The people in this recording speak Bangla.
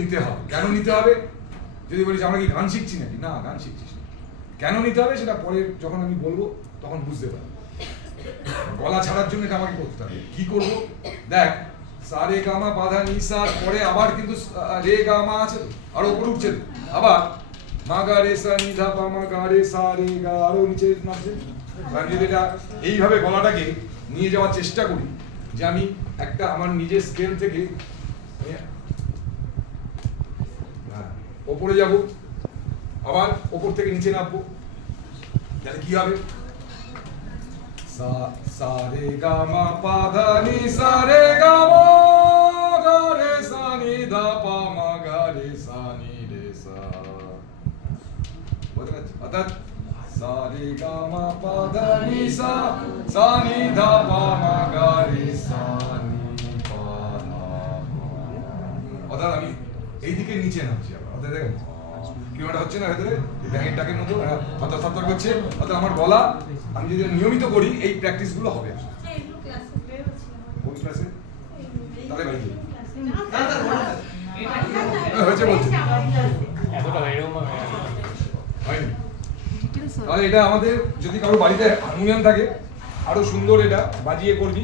নিতে হবে। কেন নিতে হবে? যদি বলিস, আমরা কি গান শিখছি নাকি? না, গান শিখছিস না। কেন নিতে হবে সেটা পরে যখন আমি বলব, তখন বুঝতে পারব। গলা ছাড়ার জন্য এটা আমাকে করতে হবে। কি করব? দেখ, সা, রে গামা বাধা নিসা পরে আবার কিন্তু রে গামা আছে তো, আর উপরে উঠছে। আবার, মা, গা, রে, সা, নি, ধা, পা, মা, গা, রে, সা, রে, গা, আরও নিচে নামছে। আমি যদি এটা এইভাবে গলাটাকে নিয়ে যাওয়ার চেষ্টা করি, যে আমি একটা আমার নিজের স্কেল থেকে ওপরে যাব, আবার ওপর থেকে নিচে নামবো। তাহলে কি হবে? সা সা, রে, গা, মা ধা, নি, সা, রে, গা, মা, গা, রে, সা, নি, ধা, পা, মা, গা, রে, সা, নি, রে, সা। অর্থাৎ সা, রে, গা, মা, পা, ধা, নি, সা সা, নি, ধা, পা, মা, গা, রে, সা, নি অর্থাৎ আমি এইদিকে নিচে নামছি আবার, অর্থাৎ দেখেন কিলোটা হচ্ছে না ভেতরে? ব্যাঙের টাকের মতো হতাশ হতাশ করছে। অর্থাৎ আমার গলা আমি যদি নিয়মিত করি, এই প্র্যাকটিসগুলো হবে। কোন ক্লাসে তাহলে বাড়ি হয়েছে তাহলে এটা আমাদের, যদি কারও বাড়িতে হারমোনিয়াম থাকে, আরও সুন্দর এটা বাজিয়ে করবি।